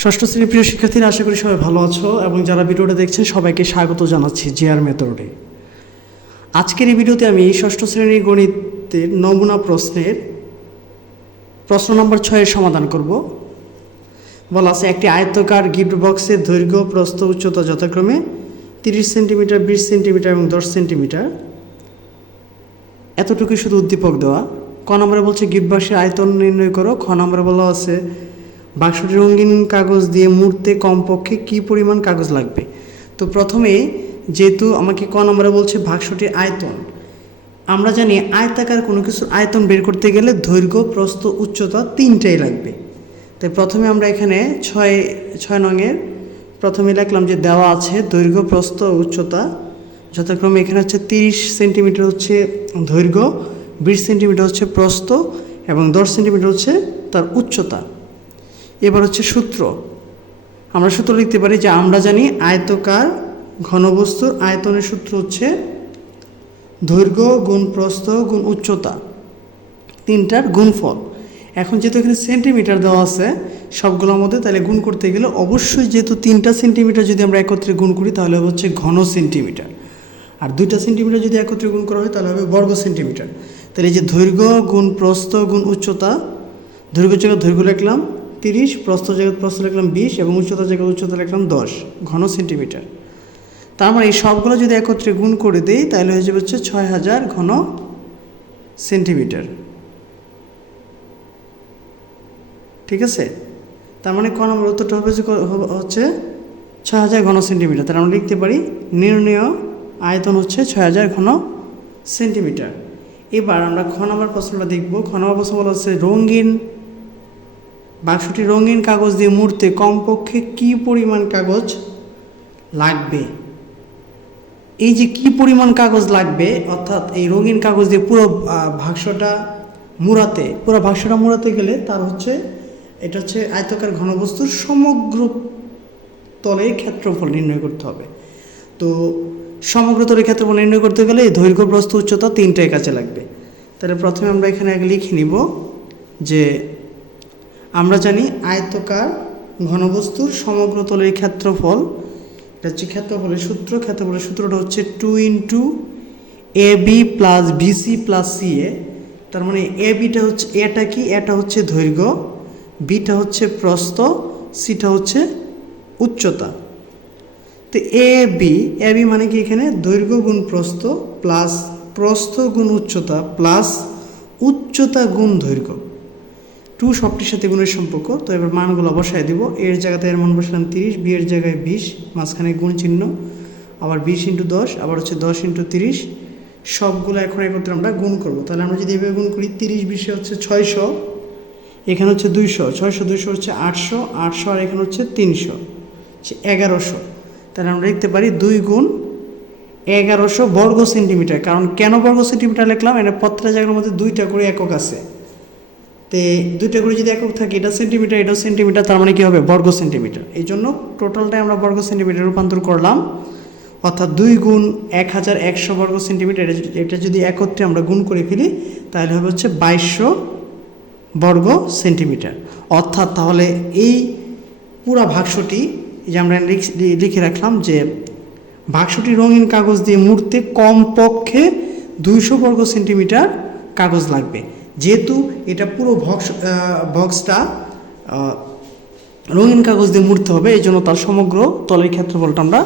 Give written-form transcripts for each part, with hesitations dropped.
ষষ্ঠ শ্রেণীর প্রিয় শিক্ষার্থীরা, আশা করি সবাই ভালো আছো এবং যারা ভিডিওটা দেখছেন সবাইকে স্বাগত জানাচ্ছি জেআর মেথডে। আজকের এই ভিডিওতে আমি ষষ্ঠ শ্রেণীর গণিতের নমুনা প্রশ্নের প্রশ্ন নম্বর 6 সমাধান করব। বলা আছে একটি আয়তাকার গিফট বক্সের দৈর্ঘ্য, প্রস্থ, উচ্চতা যথাক্রমে 30 সেন্টিমিটার, 20 সেন্টিমিটার এবং 10 সেন্টিমিটার। এতটুকুই শুধু উদ্দীপক দেওয়া। ক নম্বরে বলছে গিফট বক্সের আয়তন নির্ণয় করো। খ নম্বরে বলা আছে বাক্সটি রঙিন কাগজ দিয়ে মুড়তে কমপক্ষে কী পরিমাণ কাগজ লাগবে। তো প্রথমে যেহেতু আমাকে ক নম্বরে বলছে বাক্সটির আয়তন, আমরা জানি আয়তাকার কোনো কিছুর আয়তন বের করতে গেলে দৈর্ঘ্য, প্রস্থ, উচ্চতা তিনটাই লাগবে। তাই প্রথমে আমরা এখানে ছয় নঙের প্রথমে লিখলাম যে দেওয়া আছে দৈর্ঘ্য, প্রস্থ, উচ্চতা যথাক্রমে এখানে হচ্ছে 30 সেন্টিমিটার হচ্ছে দৈর্ঘ্য, 20 সেন্টিমিটার হচ্ছে প্রস্থ এবং 10 সেন্টিমিটার হচ্ছে তার উচ্চতা। এবার হচ্ছে সূত্র, আমরা সূত্র লিখতে পারি যে আমরা জানি আয়তকার ঘনবস্তুর আয়তনের সূত্র হচ্ছে দৈর্ঘ্য গুণ প্রস্থ গুণ উচ্চতা, তিনটার গুণফল। এখন যেহেতু এখানে সেন্টিমিটার দেওয়া আছে সবগুলোর মধ্যে, তাহলে গুণ করতে গেলে অবশ্যই যেহেতু 3টা সেন্টিমিটার যদি আমরা একত্রে গুণ করি তাহলে হচ্ছে ঘন সেন্টিমিটার, আর 2টা সেন্টিমিটার যদি একত্রে গুণ করা হয় তাহলে হবে বর্গ সেন্টিমিটার। তাহলে এই যে দৈর্ঘ্য গুণ প্রস্থ গুণ উচ্চতা, দৈর্ঘ্য জায়গায় দৈর্ঘ্য লিখলাম 30, প্রস্থ জায়গায় প্রস্থ লিখলাম 20 এবং উচ্চতা জায়গায় উচ্চতা লিখলাম 10 ঘন সেন্টিমিটার। তার মানে এই সবগুলো যদি একত্রে গুণ করে দিই তাহলে হয়ে যাবে হচ্ছে 6000 ঘন সেন্টিমিটার। ঠিক আছে, তার মানে ক নম্বর উত্তরটা হবে যে হচ্ছে 6000 ঘন সেন্টিমিটার। তার আমরা লিখতে পারি নির্ণেয় আয়তন হচ্ছে 6000 ঘন সেন্টিমিটার। এবার আমরা খ নম্বর প্রশ্নটা দেখব। খ নম্বর প্রশ্ন বলা হচ্ছে বাক্সটি রঙিন কাগজ দিয়ে মুড়তে কমপক্ষে কী পরিমাণ কাগজ লাগবে। এই যে কী পরিমাণ কাগজ লাগবে, অর্থাৎ এই রঙিন কাগজ দিয়ে পুরো বাক্সটা মুড়াতে গেলে তার হচ্ছে এটা হচ্ছে আয়তাকার ঘনবস্তুর সমগ্র তলের ক্ষেত্রফল নির্ণয় করতে হবে। তো সমগ্র তলের ক্ষেত্রফল নির্ণয় করতে গেলে এই দৈর্ঘ্য, প্রস্থ, উচ্চতা তিনটাই কাজে লাগবে। তাহলে প্রথমে আমরা এখানে আগে লিখে নিব যে আমরা জানি আয়তাকার ঘনবস্তুর সমগ্র তলের ক্ষেত্রফল, এটা হচ্ছে ক্ষেত্রফলের সূত্র। ক্ষেত্রফলের সূত্রটা হচ্ছে 2 × AB + BC + CA। তার মানে এবিটা হচ্ছে এটা কি, এটা হচ্ছে দৈর্ঘ্য, বিটা হচ্ছে প্রস্থ, সিটা হচ্ছে উচ্চতা। তো এবি মানে কি, এখানে দৈর্ঘ্য গুণ প্রস্থ প্লাস প্রস্থ গুণ উচ্চতা প্লাস উচ্চতা গুণ দৈর্ঘ্য, 2 সবটির সাথে গুণের সম্পর্ক। তো এবার মানগুলো বসায় দিব। এর জায়গাতে এর মান বসালাম 30, বি এর জায়গায় 20, মাঝখানে গুণ চিহ্ন, আবার 20 × 10, আবার হচ্ছে 10 × 30, সবগুলো এখন একত্রে আমরা গুণ করব। তাহলে আমরা যদি এভাবে গুণ করি 30 20 হচ্ছে 600, এখানে হচ্ছে 200, 600 200 হচ্ছে 800, 800 আর এখানে হচ্ছে 300 হচ্ছে 1100। তাহলে আমরা লিখতে পারি 2 × 1100 বর্গ সেন্টিমিটার। কারণ কেন বর্গ সেন্টিমিটার লিখলাম, এটা প্রত্যেকটা জায়গার মধ্যে 2টা করে একক আছে। তো 2টা করে যদি একক থাকে, এটা সেন্টিমিটার এটাও সেন্টিমিটার, তার মানে কী হবে বর্গ সেন্টিমিটার। এই জন্য টোটালটাই আমরা বর্গ সেন্টিমিটার রূপান্তর করলাম, অর্থাৎ 2 × 1100 বর্গ সেন্টিমিটার। এটা যদি একত্রে আমরা গুণ করে ফেলি তাহলে হবে হচ্ছে 2200 বর্গ সেন্টিমিটার। অর্থাৎ তাহলে এই পুরা বাক্সটি যে আমরা লিখে রাখলাম যে বাক্সটি রঙিন কাগজ দিয়ে মুড়তে কমপক্ষে 200 বর্গ সেন্টিমিটার কাগজ লাগবে। যেহেতু এটা পুরো বক্সটা রঙিন কাগজ দিয়ে মুড়তে হবে, এই জন্য তার সমগ্র তলের ক্ষেত্রফলটা আমরা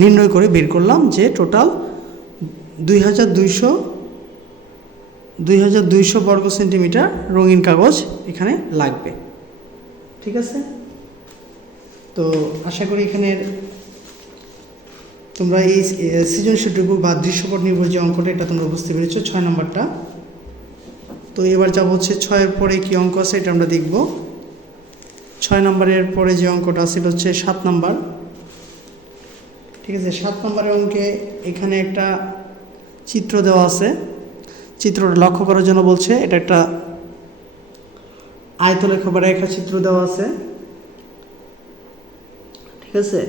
নির্ণয় করে বের করলাম যে টোটাল 2200 বর্গ সেন্টিমিটার রঙিন কাগজ এখানে লাগবে। ঠিক আছে, তো আশা করি এখানে তোমরা এই সৃজনশীলটুকু বা দৃশ্যপট নির্ভর যে অঙ্কটা এটা তোমরা বুঝতে পেরেছো, 6 নম্বরটা। তো এবার যা হচ্ছে 6-এর পরে কি অঙ্ক আছে এটা আমরা দেখব। 6 নম্বরের পরে যে অঙ্কটা আছে এটা হচ্ছে 7 নম্বর। ঠিক আছে, 7 নম্বরের অঙ্কে এখানে একটা চিত্র দেওয়া আছে। চিত্রটা লক্ষ্য করার জন্য বলছে, এটা একটা আয়তলেখা বা রেখা চিত্র দেওয়া আছে। ঠিক আছে,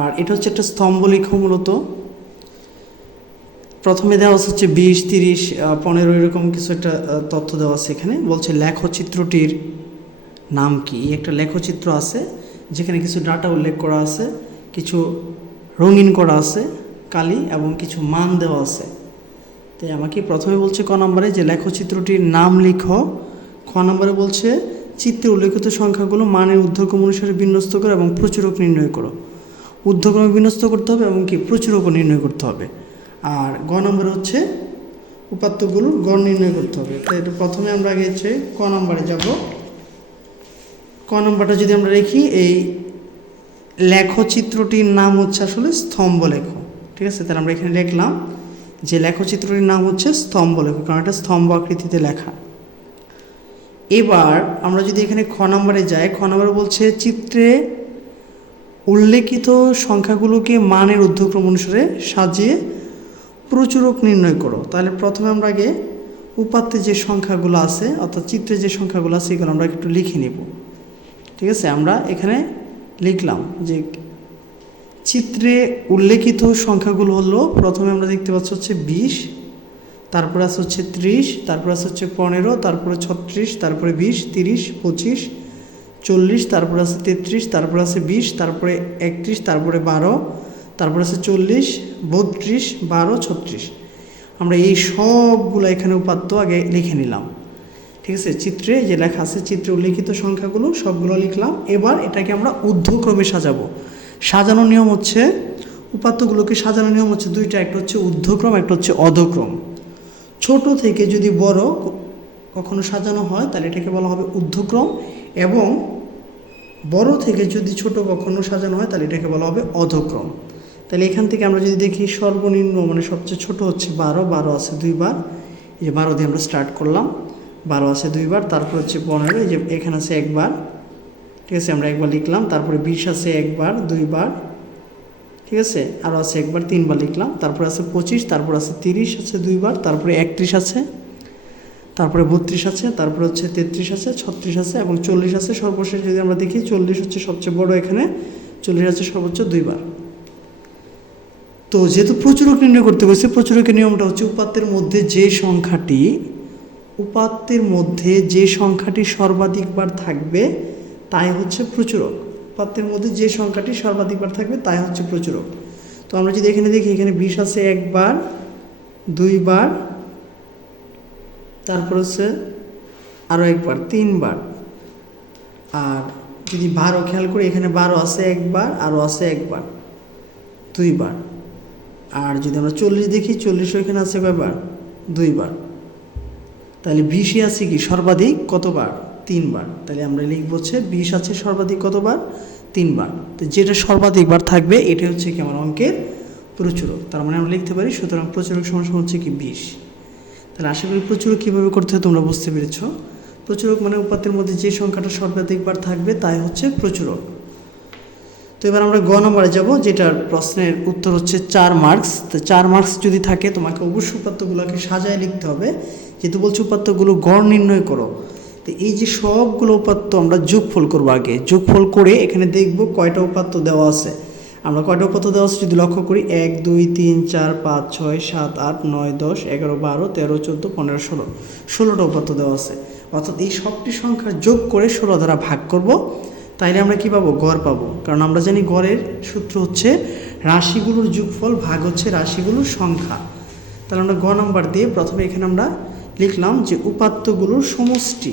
আর এটা হচ্ছে একটা স্তম্ভলেখ। মূলত প্রথমে দেওয়া হচ্ছে 20 30 15 এরকম কিছু একটা তথ্য দেওয়া আছে। এখানে বলছে লেখো চিত্রটির নাম কি, এই একটা লেখচিত্র আছে যেখানে কিছু ডাটা উল্লেখ করা আছে, কিছু রঙিন করা আছে কালি এবং কিছু মান দেওয়া আছে। তাই আমাকে প্রথমে বলছে ক নম্বরে যে লেখচিত্রটির নাম লিখো, খ নম্বরে বলছে চিত্রে উল্লেখিত সংখ্যাগুলো মানের ঊর্ধ্বক্রম অনুসারে বিন্যস্ত করো এবং প্রচুরক নির্ণয় করো। ঊর্ধ্বক্রমে বিন্যস্ত করতে হবে এবং কি প্রচুরকও নির্ণয় করতে হবে। আর গ নম্বরে হচ্ছে উপাত্তগুলোর গড় নির্ণয় করতে হবে। তো এটা প্রথমে আমরা আগে হচ্ছে ক নম্বরে যাব। ক নম্বরটা যদি আমরা দেখি, এই লেখচিত্রটির নাম হচ্ছে আসলে স্তম্ভলেখ। ঠিক আছে, তাহলে আমরা এখানে লিখলাম যে লেখচিত্রটির নাম হচ্ছে স্তম্ভলেখ, কারণ এটা স্তম্ভ আকৃতিতে লেখা। এবার আমরা যদি এখানে খ নম্বরে যাই, খ নম্বরে বলছে চিত্রে উল্লেখিত সংখ্যাগুলোকে মানের ঊর্ধ্বক্রম অনুসারে সাজিয়ে প্রচুরক নির্ণয় করো। তাহলে প্রথমে আমরা আগে উপাত্তে যে সংখ্যাগুলো আছে অর্থাৎ চিত্রে যে সংখ্যাগুলো আছে এগুলো আমরা একটু লিখে নিব। ঠিক আছে, আমরা এখানে লিখলাম যে চিত্রে উল্লেখিত সংখ্যাগুলো হলো, প্রথমে আমরা দেখতে পাচ্ছি হচ্ছে 20, তারপরে আছে হচ্ছে 30, তারপরে আছে হচ্ছে 15, তারপরে 36, তারপরে 20, 30, 25, 40, তারপরে আছে 33, তারপরে আছে 20, তারপরে 31, তারপরে 12, তারপরে আছে 40, 32, 12, 36। আমরা এই সবগুলো এখানে উপাত্ত আগে লিখে নিলাম। ঠিক আছে, চিত্রে যে লেখা আছে চিত্রে উল্লেখিত সংখ্যাগুলো সবগুলো লিখলাম। এবার এটাকে আমরা ঊর্ধ্বক্রমে সাজাবো। সাজানোর নিয়ম হচ্ছে, উপাত্তগুলোকে সাজানোর নিয়ম হচ্ছে দুইটা, একটা হচ্ছে ঊর্ধ্বক্রম, একটা হচ্ছে অধক্রম। ছোট থেকে যদি বড় কখনো সাজানো হয় তাহলে এটাকে বলা হবে ঊর্ধ্বক্রম, এবং বড় থেকে যদি ছোট কখনো সাজানো হয় তাহলে এটাকে বলা হবে অধক্রম। তাহলে এখান থেকে আমরা যদি দেখি সর্বনিম্ন মানে সবচেয়ে ছোট হচ্ছে 12, 12 আছে 2 বার, এই যে 12 দিয়ে আমরা স্টার্ট করলাম, 12 আছে 2 বার, তারপর হচ্ছে 15, এই যে এখানে আছে 1 বার। ঠিক আছে, আমরা 1 বার লিখলাম, তারপরে 20 আছে 1 বার 2 বার, ঠিক আছে, আরও আছে 1 বার 3 বার লিখলাম, তারপরে আছে 25, তারপর আছে 30 আছে 2 বার, তারপরে 31 আছে, তারপরে 32 আছে, তারপরে হচ্ছে 33 আছে, 36 আছে এবং 40 আছে। সর্বশেষ যদি আমরা দেখি 40 হচ্ছে সবচেয়ে বড়, এখানে 40 আছে সর্বোচ্চ 2 বার। তো যেহেতু প্রচুরক নির্ণয় করতে বলছে, প্রচুরকের নিয়মটা হচ্ছে উপাত্তের মধ্যে যে সংখ্যাটি সর্বাধিকবার থাকবে তাই হচ্ছে প্রচুরক। উপাত্তের মধ্যে যে সংখ্যাটি সর্বাধিকবার থাকবে তাই হচ্ছে প্রচুরক। তো আমরা যদি এখানে দেখি, এখানে 20 আছে 1 বার 2 বার, তারপর হচ্ছে আরও 1 বার 3 বার, আর যদি 12 খেয়াল করি এখানে 12 আছে 1 বার, আরও আছে 1 বার 2 বার। আর যদি আমরা 40 দেখি, 40 এখানে আছে কয়বার 2 বার। তাহলে 20 আছে কি সর্বাধিক কতবার 3 বার। তাহলে আমরা লিখব হচ্ছে 20 আছে সর্বাধিক কতবার 3 বার। তো যেটা সর্বাধিকবার থাকবে এটা হচ্ছে কি আমার অঙ্কের প্রচুরক। তার মানে আমরা লিখতে পারি সুতরাং প্রচুরক সমান হচ্ছে কি 20। তাহলে আশা করি প্রচুরক কীভাবে করতে হয় তোমরা বুঝতে পেরেছ। প্রচুরক মানে উপাত্তের মধ্যে যে সংখ্যাটা সর্বাধিকবার থাকবে তাই হচ্ছে প্রচুরক। তো এবার আমরা গ নম্বরে যাব, যেটার প্রশ্নের উত্তর হচ্ছে 4 মার্কস। তো 4 মার্কস যদি থাকে তোমাকে অবশ্যই উপাত্তগুলোকে সাজায় লিখতে হবে, যেহেতু বলছে উপাত্তগুলো গড় নির্ণয় করো। তো এই যে সবগুলো উপাত্ত আমরা যোগফল করবো, আগে যোগফল করে এখানে দেখব কয়টা উপাত্ত দেওয়া আছে। আমরা কয়টা উপাত্ত দেওয়া আছে যদি লক্ষ্য করি, 1 2 3 4 5 6 7 8 9 10 11 12 13 14 15 16, 16টা উপাত্ত দেওয়া আছে। অর্থাৎ এই সবটি সংখ্যা যোগ করে 16 দ্বারা ভাগ করব, তাইলে আমরা কি পাবো গড় পাবো। কারণ আমরা জানি গড়ের সূত্র হচ্ছে রাশিগুলোর যোগফল ভাগ হচ্ছে রাশিগুলোর সংখ্যা। তাহলে আমরা গ নাম্বার দিয়ে প্রথমে এখানে আমরা লিখলাম যে উপাত্তগুলোর সমষ্টি।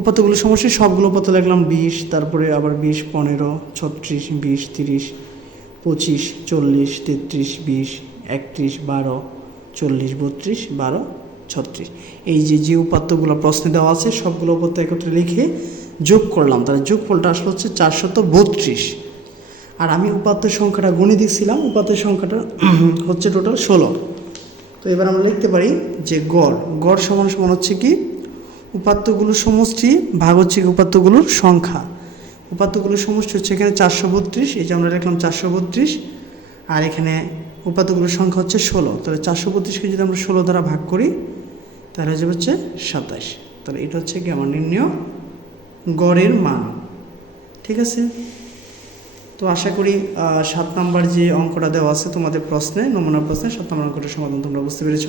উপাত্তগুলোর সমষ্টি সবগুলো উপাত্ত লিখলাম 20, তারপরে আবার 20 15 36 20 30 25 40 33 20 31 12 40 32 12 36। এই যে উপাত্তগুলো প্রশ্নে দেওয়া আছে সবগুলো উপাত্ত একত্রে লিখে যোগ করলাম, তাহলে যোগফলটা আসলে হচ্ছে 432। আর আমি উপাত্তের সংখ্যাটা গুণে দিয়েছিলাম, উপাত্তের সংখ্যাটা হচ্ছে টোটাল 16। তো এবার আমরা লিখতে পারি যে গড় সমান সমান হচ্ছে কি উপাত্তগুলোর সমষ্টি ভাগ হচ্ছে কি উপাত্তগুলোর সংখ্যা। উপাত্তগুলোর সমষ্টি হচ্ছে এখানে 432, এই যে আমরা লিখলাম 432, আর এখানে উপাত্তগুলোর সংখ্যা হচ্ছে 16। তাহলে 432কে যদি আমরা 16 দ্বারা ভাগ করি তাহলে হয়ে যাবে হচ্ছে 27। তাহলে এটা হচ্ছে কি আমার নির্ণয় গড়ের মান। ঠিক আছে, তো আশা করি 7 নম্বর যে অঙ্কটা দেওয়া আছে তোমাদের প্রশ্নে, নমুনা প্রশ্নে 7 নম্বর অঙ্কটার সমাধান তোমরা বুঝতে পেরেছ।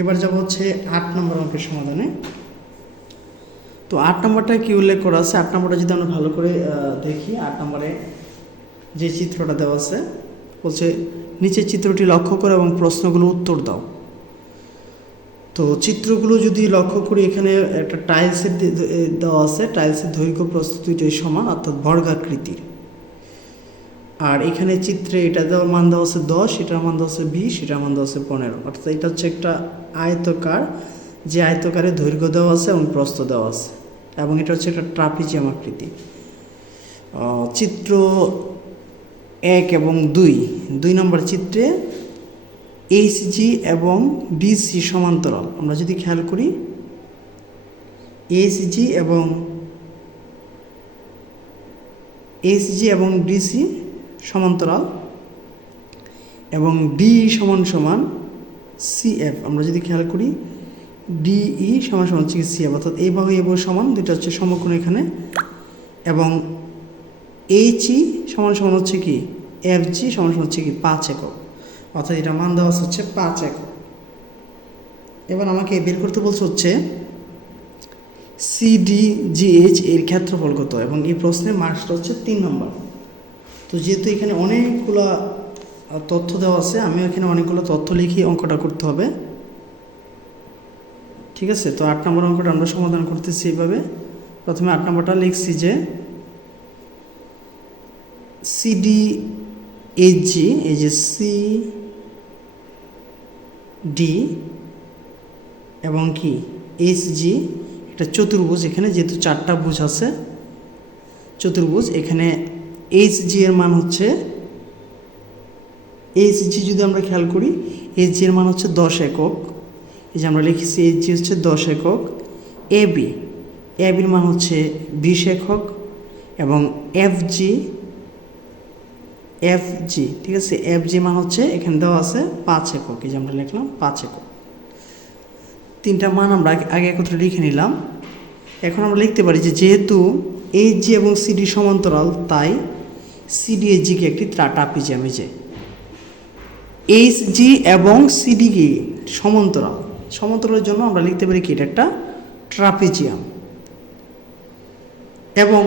এবার যাব হচ্ছে 8 নম্বর অঙ্কের সমাধানে। তো 8 নম্বরটা কি উল্লেখ করা আছে? 8 নম্বরটা যদি আমরা ভালো করে দেখি, 8 নম্বরে যে চিত্রটা দেওয়া আছে বলছে নিচের চিত্রটি লক্ষ্য করো এবং প্রশ্নগুলো উত্তর দাও। তো চিত্রগুলো যদি লক্ষ্য করি, এখানে একটা টাইলসের দেওয়া আছে, টাইলসের দৈর্ঘ্য প্রস্থ দুইটাই সমান অর্থাৎ বর্গাকৃতির। আর এখানে চিত্রে এটা দেওয়ার মান দেওয়া আছে 10, এটার মান দেওয়া আছে 20, এটার মান দেওয়া আছে 15, অর্থাৎ এটা হচ্ছে একটা আয়তকার, যে আয়তকারে দৈর্ঘ্য দেওয়া আছে এবং প্রস্থ দেওয়া আছে, এবং এটা হচ্ছে একটা ট্রাপিজিয়াম আকৃতি। চিত্র 1 এবং 2 নম্বর চিত্রে এইচজি এবং ডিসি সমান্তরাল। আমরা যদি খেয়াল করি, এইচজি এবং ডিসি সমান্তরাল এবং ডি সমান সমান সিএফ। আমরা যদি খেয়াল করি, ডিই সমান সমান হচ্ছে সিএফ, অর্থাৎ এই বাহু এবং সমান, দুটো হচ্ছে সমকোণ এখানে, এবং এইচই সমান সমান হচ্ছে কি এফজি সমান সমান হচ্ছে কি 5 একক, অর্থাৎ এটা মান দেওয়া হচ্ছে 5 একক। এবার আমাকে বের করতে বলছে হচ্ছে সিডিজিএইচ এর ক্ষেত্রফল কত, এবং এই প্রশ্নের মার্কসটা হচ্ছে 3 নম্বর। তো যেহেতু এখানে অনেকগুলো তথ্য দেওয়া আছে, আমি এখানে অনেকগুলো তথ্য লিখে অঙ্কটা করতে হবে, ঠিক আছে? তো 8 নম্বর অঙ্কটা আমরা সমাধান করতেছি এইভাবে। প্রথমে 8 নম্বরটা লিখছি যে সিডিএইচজি, এই যে সিডি এবং কি এইচজি একটা চতুর্ভুজ, এখানে যেহেতু 4টা ভুজ আছে চতুর্ভুজ, এখানে এইচজি এর মান হচ্ছে, এইচজি যদি আমরা খেয়াল করি, এইচজি এর মান হচ্ছে 10 একক, এই যে আমরা লিখেছি এইচজি হচ্ছে 10 একক। এবির মান হচ্ছে 20 একক, এবং এফজি, ঠিক আছে, এফজি মান হচ্ছে এখানে দেওয়া আছে 5 একক, এই যে আমরা লিখলাম 5 একক। 3টা মান আমরা আগে একত্রে লিখে নিলাম। এখন আমরা লিখতে পারি যে যেহেতু এইচজি এবং সিডি সমান্তরাল, তাই সিডিএইচজিকে একটি ট্রাপিজিয়াম। এই যে এইচজি এবং সিডি কি সমান্তরাল, সমান্তরালের জন্য আমরা লিখতে পারি কি এটা একটা ট্রাপিজিয়াম। এবং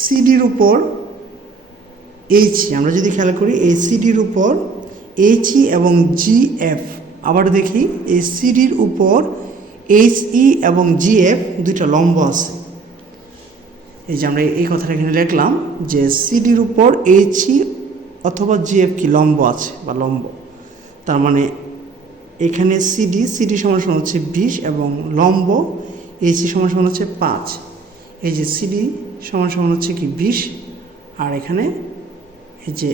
সিডির উপর এইচই, আমরা যদি খেয়াল করি, এই সিডির উপর এইচই এবং জিএফ, আবার দেখি এই সিডির উপর এইচই এবং জিএফ দুইটা লম্ব আছে। এই যে আমরা এই কথাটা এখানে লিখলাম যে সিডির উপর এইচই অথবা জিএফ কি লম্ব আছে বা লম্ব, তার মানে এখানে সিডি সমান সমান হচ্ছে 20 এবং লম্ব এইচই সমান সমান হচ্ছে 5। এই যে সিডি সমান সমান হচ্ছে কি 20, আর এখানে এই যে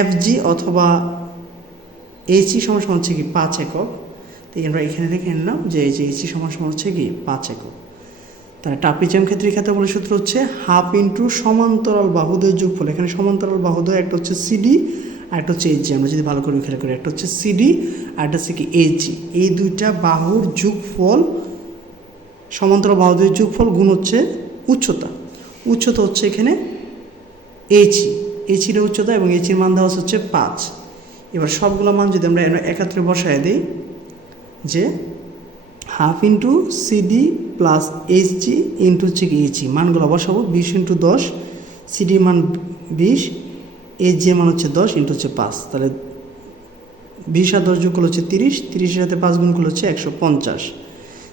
এফজি অথবা এইচই সমান সমান হচ্ছে কি 5 একক। তো আমরা এখানে লিখে নিলাম যে এই যে এইচই সমান সমান হচ্ছে কি 5 একক। তাহলে ট্রাপিজিয়াম ক্ষেত্রে ক্ষেত্রফলের সূত্র হচ্ছে হাফ ইন্টু সমান্তরাল বাহুদ্বয়ের যোগফল। এখানে সমান্তরাল বাহুদ্বয় একটা হচ্ছে সিডি আর একটা হচ্ছে এইচজি, আমরা যদি ভালো করে খেয়াল করি, একটা হচ্ছে সিডি আর একটা হচ্ছে কি এইচজি, এই দুইটা বাহুর যোগফল, সমান্তরাল বাহুদ্বয়ের যোগফল গুণ হচ্ছে উচ্চতা। উচ্চতা হচ্ছে এখানে এইচির উচ্চতা, এবং এইচির মান দেওয়া হচ্ছে 5। এবার সবগুলো মান যদি আমরা একাত্রে বসায় দিই, যে half into CD plus Hg into হচ্ছে কি এইচি, মানগুলো বসাবো 20 ইন্টু 10, সিডি মান 20, এইচজি মান হচ্ছে 10 ইন্টু হচ্ছে 5, তাহলে 20 আর 10 যোগ করলে হচ্ছে 30, 30-এর সাথে 5 গুণ করলে হচ্ছে 150,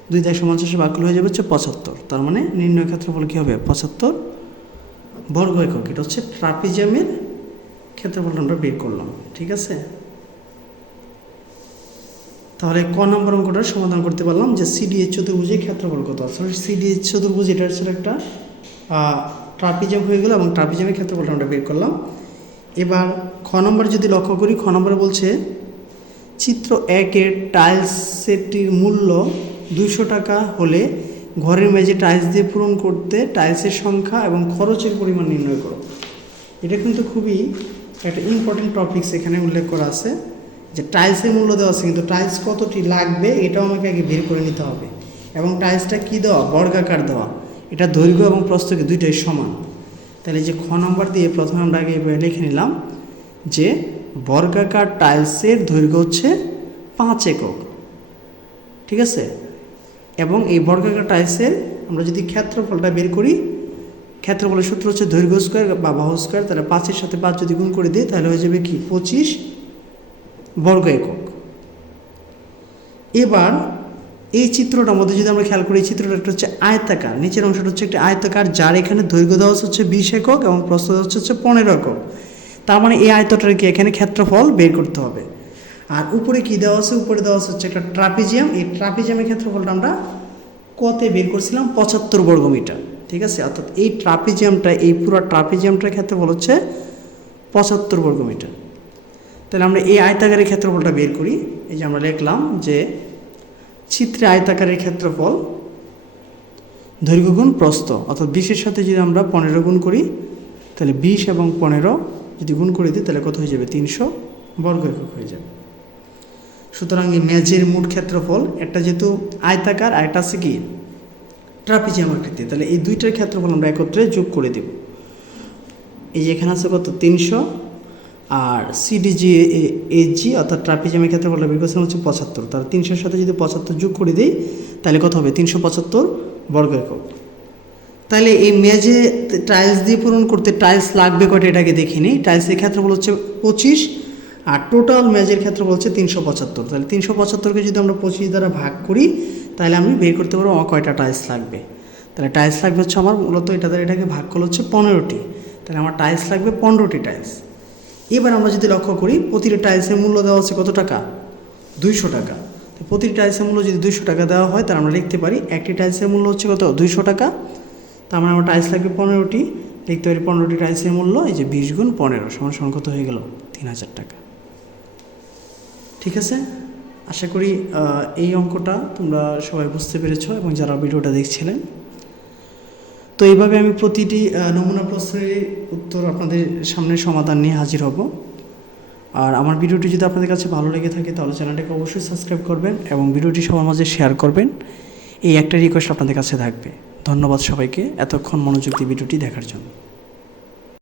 2 দিয়ে 150 ভাগ করলে হয়ে যাবে হচ্ছে 75। তার মানে নির্ণয় ক্ষেত্রফল কী হবে? 75 বর্গ একক। এটা হচ্ছে ট্রাপিজিয়ামের ক্ষেত্রফল আমরা বের করলাম, ঠিক আছে? তাহলে ক নম্বর অঙ্কটার সমাধান করতে পারলাম যে সিডিএইচ চতুর্ভুজের ক্ষেত্রফল কত আছে। সিডিএইচ চতুর্ভুজ এটা হচ্ছে একটা ট্রাপিজিয়াম হয়ে গেল, এবং ট্রাপিজিয়ামের ক্ষেত্রফলটা আমরা বের করলাম। এবার খ নম্বর যদি লক্ষ্য করি, খ নম্বরে বলছে চিত্র 1-এর টাইলস সেটটির মূল্য 200 টাকা হলে ঘরের মেঝে টাইলস দিয়ে পূরণ করতে টাইলসের সংখ্যা এবং খরচের পরিমাণ নির্ণয় করো। এটা কিন্তু খুবই একটা ইম্পর্টেন্ট টপিকস এখানে উল্লেখ করা আছে, যে টাইলসের মূল্য দেওয়া আছে, কিন্তু টাইলস কতটি লাগবে এটাও আমাকে আগে বের করে নিতে হবে, এবং টাইলসটা কী দেওয়া? বর্গাকার দেওয়া, এটা দৈর্ঘ্য এবং প্রস্থ কি দুইটাই সমান। তাহলে যে খ নম্বর দিয়ে প্রথমে আমরা আগে লিখে নিলাম যে বর্গাকার টাইলসের দৈর্ঘ্য হচ্ছে 5 একক, ঠিক আছে, এবং এই বর্গাকার টাইলসের আমরা যদি ক্ষেত্রফলটা বের করি, ক্ষেত্রফলের সূত্র হচ্ছে দৈর্ঘ্য স্কোয়ার বা বাহু স্কোয়ার, তাহলে 5-এর সাথে 5 যদি গুণ করে দিই তাহলে হয়ে যাবে কি 25 বর্গ একক। এবার এই চিত্রটার মধ্যে যদি আমরা খেয়াল করি, এই চিত্রটা একটা হচ্ছে আয়তাকার, নিচের অংশটা হচ্ছে একটা আয়তাকার, যার এখানে দৈর্ঘ্য দেওয়া হচ্ছে 20 একক এবং প্রস্থ দেওয়া হচ্ছে 15 একক। তার মানে এই আয়তটার কি এখানে ক্ষেত্রফল বের করতে হবে। আর উপরে কি দেওয়া আছে, উপরে দেওয়া হচ্ছে একটা ট্রাপিজিয়াম, এই ট্রাপিজিয়ামের ক্ষেত্রফলটা আমরা কতে বের করছিলাম 75 বর্গমিটার, ঠিক আছে। অর্থাৎ এই ট্রাপিজিয়ামটা, এই পুরো ট্রাপিজিয়ামটার ক্ষেত্রফল হচ্ছে 75 বর্গমিটার। তাহলে আমরা এই আয়তাকারের ক্ষেত্রফলটা বের করি। এই যে আমরা লিখলাম যে চিত্রে আয়তাকারের ক্ষেত্রফল দৈর্ঘ্য গুণ প্রস্থ, অর্থাৎ 20-এর সাথে যদি আমরা 15 গুণ করি তাহলে 20 এবং 15 যদি গুণ করে দিই তাহলে কত হয়ে যাবে 300 বর্গ একক হয়ে যাবে। সুতরাং এই মেজের মোট ক্ষেত্রফল, একটা যেহেতু আয়তাকার আর একটা আছে কি ট্রাপিজিয়াম আকৃতি, তাহলে এই দুইটার ক্ষেত্রফল আমরা একত্রে যোগ করে দেব। এই যে এখানে আছে কত 300, আর সিডিজি এইচজি অর্থাৎ ট্রাপিজিয়ামের ক্ষেত্রফলটা বের করছিলাম হচ্ছে 75, তাহলে 300-এর সাথে যদি 75 যোগ করে দিই তাহলে কত হবে 375 বর্গ একক। তাহলে এই মেজে টাইলস দিয়ে পূরণ করতে টাইলস লাগবে কয়টা এটাকে দেখে নিই। টাইলসের ক্ষেত্রফল হচ্ছে 25 আর টোটাল মেজের ক্ষেত্রফল হচ্ছে 375। তাহলে 375কে যদি আমরা 25 দ্বারা ভাগ করি তাহলে আমি বের করতে পারবো আমার কয়টা টাইলস লাগবে। তাহলে টাইলস লাগবে হচ্ছে আমার মূলত এটা দ্বারা এটাকে ভাগ করলে হচ্ছে 15টি, তাহলে আমার টাইলস লাগবে 15টি টাইলস। এবার আমরা যদি লক্ষ্য করি প্রতিটি টাইলসের মূল্য দেওয়া হচ্ছে কত টাকা 200 টাকা। তো প্রতিটি টাইলসের মূল্য যদি 200 টাকা দেওয়া হয় তাহলে আমরা লিখতে পারি একটি টাইলসের মূল্য হচ্ছে কত 200 টাকা। তার মানে আমার টাইলস লাগবে 15টি, লিখতে পারি 15টি টাইলসের মূল্য এই যে 20 গুণ 15 সমান কত হয়ে গেল 3000 টাকা। ঠিক আছে, আশা করি এই অঙ্কটা তোমরা সবাই বুঝতে পেরেছো এবং যারা ভিডিওটা দেখছিলেন। তো এইভাবে আমি প্রতিটি নমুনা প্রশ্নের উত্তর আপনাদের সামনে সমাধান নিয়ে হাজির হব। আর আমার ভিডিওটি যদি আপনাদের কাছে ভালো লেগে থাকে তাহলে চ্যানেলটাকে অবশ্যই সাবস্ক্রাইব করবেন এবং ভিডিওটি সবার মাঝে শেয়ার করবেন, এই একটা রিকোয়েস্ট আপনাদের কাছে থাকবে। ধন্যবাদ সবাইকে এতক্ষণ মনোযোগ দিয়ে ভিডিওটি দেখার জন্য।